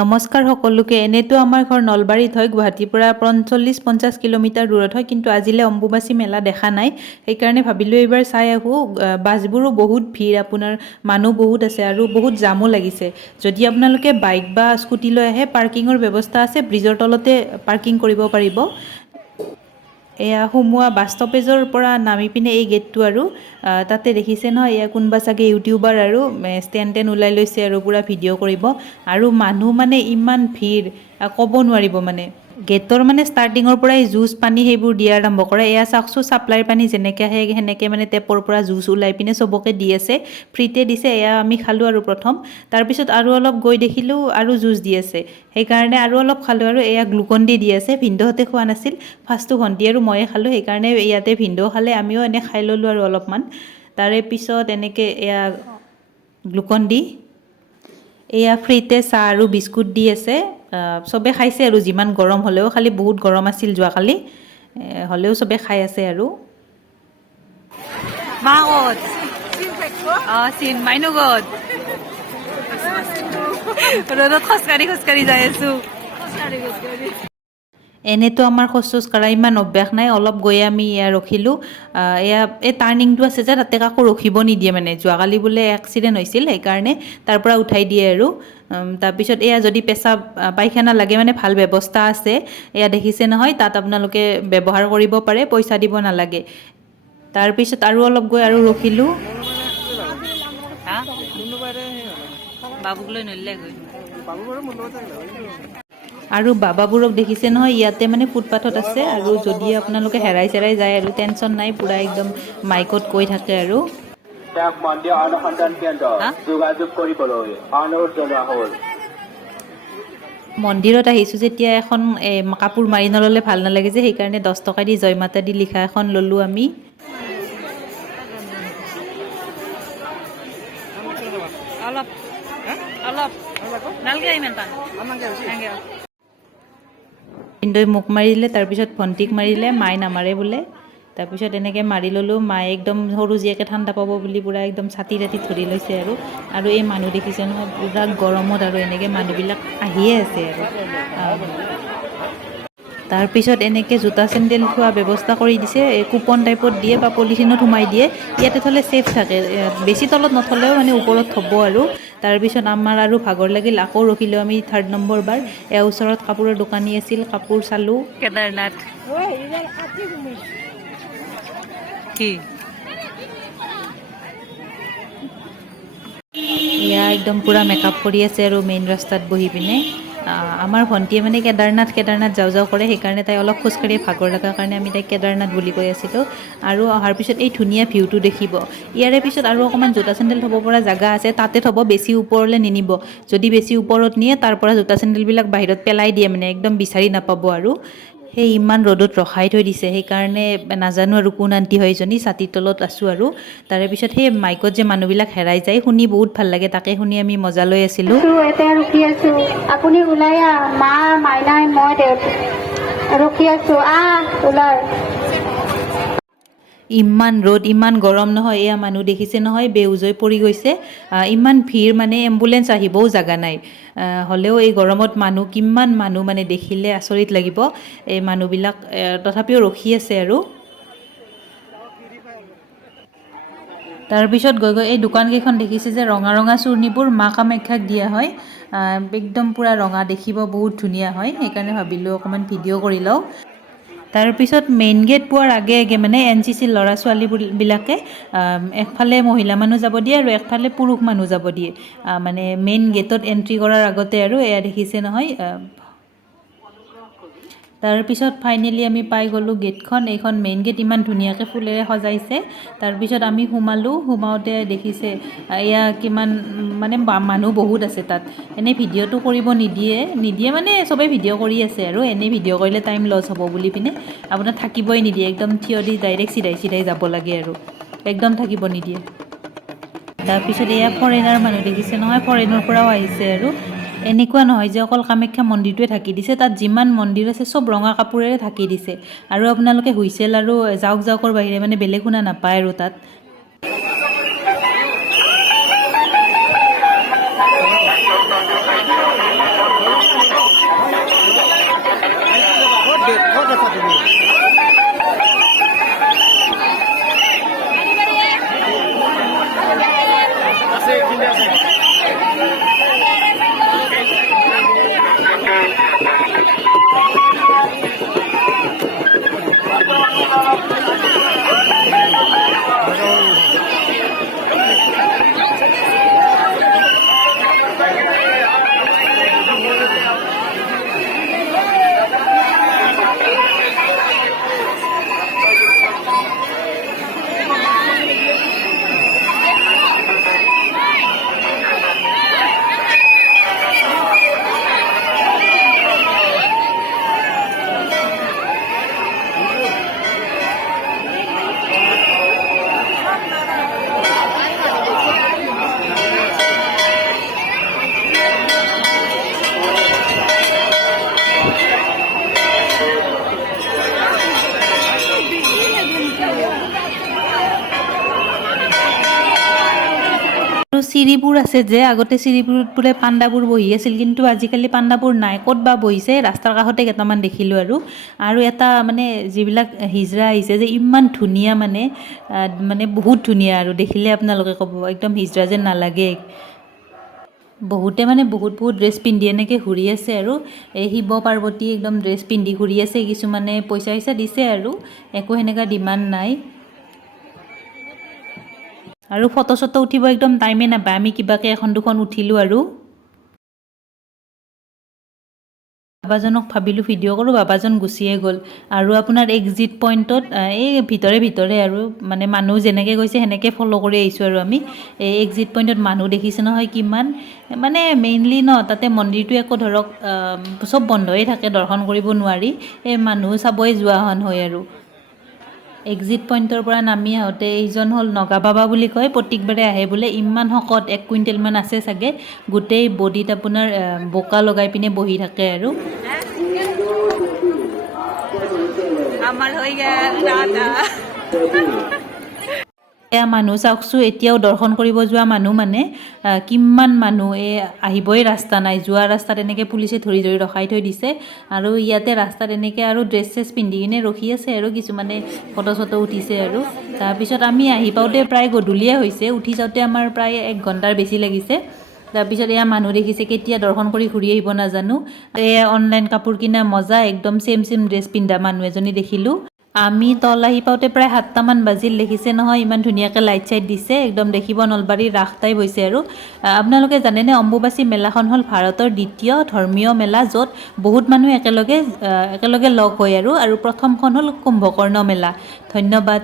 নমস্কাৰ সকলোকে। এনেতো আমাৰ ঘৰ নলবাৰীত হয়, গুৱাহাটীৰ পৰা ৪৫-৫০ কিলোমিটাৰ দূৰত হয়, কিন্তু আজিলৈ অম্বুবাচী মেলা দেখা নাই। সেইকাৰণে ভাবিলোঁ এইবাৰ চাই আহোঁ। বাছবোৰো বহুত ভিৰ, আপোনাৰ মানুহ বহুত আছে আৰু বহুত জামো লাগিছে। যদি আপোনালোকে বাইক বা স্কুটি লৈ আহে, পাৰ্কিঙৰ ব্যৱস্থা আছে, ব্ৰিজৰ তলতে পাৰ্কিং কৰিব পাৰিব। এয়া সোমোৱা বাছ ষ্টপেজৰ পৰা নামি পিনে এই গেটটো আৰু তাতে দেখিছে নহয়, এয়া কোনোবা চাগে ইউটিউবাৰ আৰু ষ্টেণ্ড ওলাই লৈছে আৰু পূৰা ভিডিঅ' কৰিব। আৰু মানুহ মানে ইমান ভিৰ, ক'ব নোৱাৰিব মানে। গেটৰ মানে ষ্টাৰ্টিঙৰ পৰাই জুচ পানী সেইবোৰ দিয়া আৰম্ভ কৰে। এয়া চাওকচোন, চাপ্লাইৰ পানী যেনেকৈ আহে সেনেকৈ মানে টেপৰ পৰা জুচ ওলাই পিনে চবকে দি আছে, ফ্ৰীতে দিছে। এয়া আমি খালোঁ আৰু প্ৰথম, তাৰপিছত আৰু অলপ গৈ দেখিলোঁ আৰু জুচ দি আছে, সেইকাৰণে আৰু অলপ খালোঁ। আৰু এয়া গ্লুকন দি আছে। ভিনদেউহঁতে খোৱা নাছিল, ফাৰ্ষ্টটো ভণ্টি আৰু ময়ে খালোঁ, সেইকাৰণে ইয়াতে ভিনদেউ খালে, আমিও এনেই খাই ল'লোঁ আৰু অলপমান। তাৰে পিছত এনেকৈ এয়া গ্লুকন দি, এয়া ফ্ৰীতে চাহ আৰু বিস্কুট দি আছে। চবে খাইছে আৰু যিমান গৰম হ'লেও, খালি বহুত গৰম আছিল যোৱাকালি, হ'লেও চবে খাই আছে আৰু। মা ক'ত? চিন মাইনু ক'ত? ৰ'দত খোজকাঢ়ি যাই আছোঁ। এনেতো আমাৰ খোজ কাঢ়া ইমান অভ্যাস নাই, অলপ গৈয়ে আমি এয়া ৰখিলোঁ। এয়া এই টাৰ্ণিংটো আছে যে, তাতে কাকো ৰখিব নিদিয়ে মানে। যোৱাকালি বোলে এক্সিডেণ্ট হৈছিল, সেইকাৰণে তাৰ পৰা উঠাই দিয়ে আৰু। তাৰপিছত এয়া যদি পেচাব পায়খানা লাগে মানে, ভাল ব্যৱস্থা আছে। এয়া দেখিছে নহয়, তাত আপোনালোকে ব্যৱহাৰ কৰিব পাৰে, পইচা দিব নালাগে। তাৰপিছত আৰু অলপ গৈ আৰু ৰখিলোঁ। বাবুক লৈ নৰিলে গৈ আৰু বাবাবোৰক দেখিছে নহয়, ইয়াতে মানে ফুটপাথত আছে। আৰু যদি আপোনালোকে হেৰাই চেৰাই যায় আৰু টেনচন নাই, পূৰা একদম মাইকত কৈ থাকে আৰু। মন্দিৰ অনুসন্ধান কেন্দ্ৰ যোগাযোগ কৰিবলৈ অনুৰোধ জনোৱা হ'ল। মন্দিৰত আহিছোঁ যেতিয়া এখন কাপোৰ মাৰি নল'লে ভাল নালাগে যে, সেইকাৰণে 10 টকা দি জয় মাতা দি লিখা এখন ল'লোঁ আমি। ভিনদেউৱে মোক মাৰিলে, তাৰপিছত ভণ্টিক মাৰিলে, মায়ে নামাৰে বোলে। তাৰপিছত এনেকৈ মাৰি ল'লোঁ। মায়ে একদম সৰু জীয়েকে ঠাণ্ডা পাব বুলি পূৰা একদম ছাতি তাতি ধৰি লৈছে আৰু। আৰু এই মানুহ দেখিছে নহয়, পূৰা গৰমত আৰু এনেকৈ মানুহবিলাক আহিয়ে আছে আৰু। তাৰপিছত এনেকৈ জোতা চেণ্ডেল থোৱা ব্যৱস্থা কৰি দিছে, কুপন টাইপত দিয়ে বা পলিথিনত সোমাই দিয়ে। ইয়াতে থ'লে ছেফ থাকে, বেছি তলত নথ'লেও মানে ওপৰত থ'ব আৰু। তাৰপিছত আমাৰ আৰু ভাগৰ লাগিল, আকৌ ৰখিলোঁ আমি 3rd নম্বৰ বাৰ। এয়া ওচৰত কাপোৰৰ দোকানী আছিল, কাপোৰ চালোঁ। কেদাৰনাথ কি এয়া একদম পূৰা মেকআপ কৰি আছে আৰু মেইন ৰাস্তাত বহি পিনে। আমাৰ ভণ্টিয়ে মানে কেদাৰনাথ যাওঁ কৰে, সেইকাৰণে তাই অলপ খোজকাঢ়ি ভাগৰ লগাৰ কাৰণে আমি তাইক কেদাৰনাথ বুলি কৈ আছিলোঁ। আৰু অহাৰ পিছত এই ধুনীয়া ভিউটো দেখিব। ইয়াৰে পিছত আৰু অকণমান জোতা চেণ্ডেল থ'ব পৰা জেগা আছে, তাতে থ'ব, বেছি ওপৰলৈ নিনিব। যদি বেছি ওপৰত নিয়ে, তাৰ পৰা জোতা চেণ্ডেলবিলাক বাহিৰত পেলাই দিয়ে মানে, একদম বিচাৰি নাপাব আৰু। সেই ইমান ৰ'দত ৰখাই থৈ দিছে, সেইকাৰণে নাজানো আৰু কোন আণ্টি হয় এজনী, ছাতিৰ তলত আছোঁ আৰু। তাৰে পিছত সেই মাইকত যে মানুহবিলাক হেৰাই যায়, শুনি বহুত ভাল লাগে, তাকে শুনি আমি মজা লৈ আছিলোঁ। এতিয়া ৰখি আছোঁ, আপুনি ওলাই আহ। মা, মাইনাই, মই ৰখি আছোঁ, ওলাই। ইমান ৰ'দ, ইমান গৰম নহয়। এয়া মানুহ দেখিছে নহয়, বেহুচ হৈ পৰি গৈছে। ইমান ভিৰ মানে, এম্বুলেঞ্চ আহিবও জাগা নাই। হ'লেও এই গৰমত কিমান মানুহ মানে দেখিলে আচৰিত লাগিব। এই মানুহবিলাক তথাপিও ৰখি আছে আৰু। তাৰপিছত গৈ এই দোকান কেইখন দেখিছে যে, ৰঙা ৰঙা চুৰ্ণিবোৰ মা কামাখ্যাক দিয়া হয়। একদম পূৰা ৰঙা, দেখিব বহুত ধুনীয়া হয়, সেইকাৰণে ভাবিলোঁ অকণমান ভিডিঅ' কৰি লওঁ। তাৰপিছত মেইন গেট পোৱাৰ আগে আগে মানে NCC ল'ৰা ছোৱালীবিলাকে একফালে মহিলা মানুহ যাব দিয়ে আৰু একফালে পুৰুষ মানুহ যাব দিয়ে। মানে মেইন গেটত এণ্ট্ৰি কৰাৰ আগতে আৰু। এয়া দেখিছে নহয়। তাৰপিছত ফাইনেলি আমি পাই গ'লোঁ গেটখন। এইখন মেইন গেট, ইমান ধুনীয়াকৈ ফুলেৰে সজাইছে। তাৰপিছত আমি সোমাওঁতে দেখিছে এয়া কিমান মানে মানুহ বহুত আছে তাত। এনেই ভিডিঅ'টো কৰিব নিদিয়ে মানে চবেই ভিডিঅ' কৰি আছে আৰু। এনেই ভিডিঅ' কৰিলে টাইম লছ হ'ব বুলি পিনে আপোনাৰ থাকিবই নিদিয়ে, একদম থিয় দি ডাইৰেক্ট চিধাই যাব লাগে আৰু, একদম থাকিব নিদিয়ে। তাৰপিছত এয়া ফৰেনাৰ মানুহ দেখিছে নহয়, ফৰেনৰ পৰাও আহিছে আৰু। এনেকুৱা নহয় যে অকল কামাখ্যা মন্দিৰটোৱে ঢাকি দিছে, তাত যিমান মন্দিৰ আছে চব ৰঙা কাপোৰেৰে ঢাকি দিছে। আৰু আপোনালোকে হুইছেল আৰু জাকৰ বাহিৰে মানে বেলেগ শুনা নাপায় আৰু তাত। আৰু চিৰিবোৰ আছে যে আগতে চিৰিবোৰত বোলে পাণ্ডাবোৰ বহি আছিল, কিন্তু আজিকালি পাণ্ডাবোৰ নাই, ক'ত বা বহিছে, ৰাস্তাৰ কাষতে কেইটামান দেখিলোঁ। আৰু এটা মানে যিবিলাক হিজৰা আহিছে যে ইমান ধুনীয়া মানে বহুত ধুনীয়া, আৰু দেখিলে আপোনালোকে ক'ব একদম হিজৰা যেন নালাগে। বহুতে মানে বহুত ড্ৰেছ পিন্ধি এনেকৈ ঘূৰি আছে, আৰু এই শিৱ পাৰ্বতী একদম ড্ৰেছ পিন্ধি ঘূৰি আছে। কিছুমানে পইচা দিছে, আৰু একো সেনেকুৱা ডিমাণ্ড নাই। আৰু ফটো চটো উঠিব একদম টাইমে নাপায়, আমি কিবাকৈ এখন দুখন উঠিলোঁ। আৰু বাবাজনক ভাবিলোঁ ভিডিঅ' কৰোঁ, বাবাজন গুচিয়ে গ'ল। আৰু আপোনাৰ এক্সিট পইণ্টত এই ভিতৰে আৰু মানে মানুহ যেনেকৈ গৈছে সেনেকৈ ফ'ল' কৰি আহিছোঁ। আৰু আমি এই এক্সিট পইণ্টত মানুহ দেখিছে নহয় কিমান, মানে মেইনলি তাতে মন্দিৰটো একো ধৰক চব বন্ধই থাকে, দৰ্শন কৰিব নোৱাৰি, এই মানুহ চাবই যোৱা হয়। আৰু এক্সিট পইণ্টৰ পৰা নামি আহোঁতে এইজন হ'ল নগা বাবা বুলি কয়, প্ৰত্যেকবাৰে আহে বোলে। ইমান শকত, 1 কুইণ্টেলমান আছে চাগে, গোটেই বডিত আপোনাৰ বোকা লগাই পিনে বহি থাকে। আৰু আমাৰ হৈ গ'ল এয়া মানুহ চাওকচোন, এতিয়াও দৰ্শন কৰিব যোৱা মানুহ মানে কিমান মানুহ, আহিবই ৰাস্তা নাই, যোৱা ৰাস্তাত এনেকৈ পুলিচে ধৰি ৰখাই থৈ দিছে। আৰু ইয়াতে ৰাস্তাত এনেকৈ আৰু ড্ৰেছ চেছ পিন্ধি কিনে ৰখি আছে, আৰু কিছুমানে ফটো চটো উঠিছে। আৰু তাৰপিছত আমি আহি পাওঁতে প্ৰায় গধূলিয়ে হৈছে, উঠি যাওঁতে আমাৰ প্ৰায় 1 ঘণ্টাৰ বেছি লাগিছে। তাৰপিছত এয়া মানুহ দেখিছে, কেতিয়া দৰ্শন কৰি ঘূৰি আহিব নাজানো। এয়া অনলাইন কাপোৰ কিনা মজা, একদম ছেম ড্ৰেছ পিন্ধা মানুহ এজনী দেখিলোঁ। আমি তল আহি পাওঁতে প্ৰায় 7টামান বাজিল। দেখিছে নহয় ইমান ধুনীয়াকৈ লাইট চাইট দিছে, একদম দেখিব নলবাৰীৰ ৰাস টাইপ হৈছে। আৰু আপোনালোকে জানেনে, অম্বুবাচী মেলাখন হ'ল ভাৰতৰ দ্বিতীয় ধৰ্মীয় মেলা, য'ত বহুত মানুহ একেলগে লগ হয়। আৰু প্ৰথমখন হ'ল কুম্ভকৰ্ণ মেলা। ধন্যবাদ।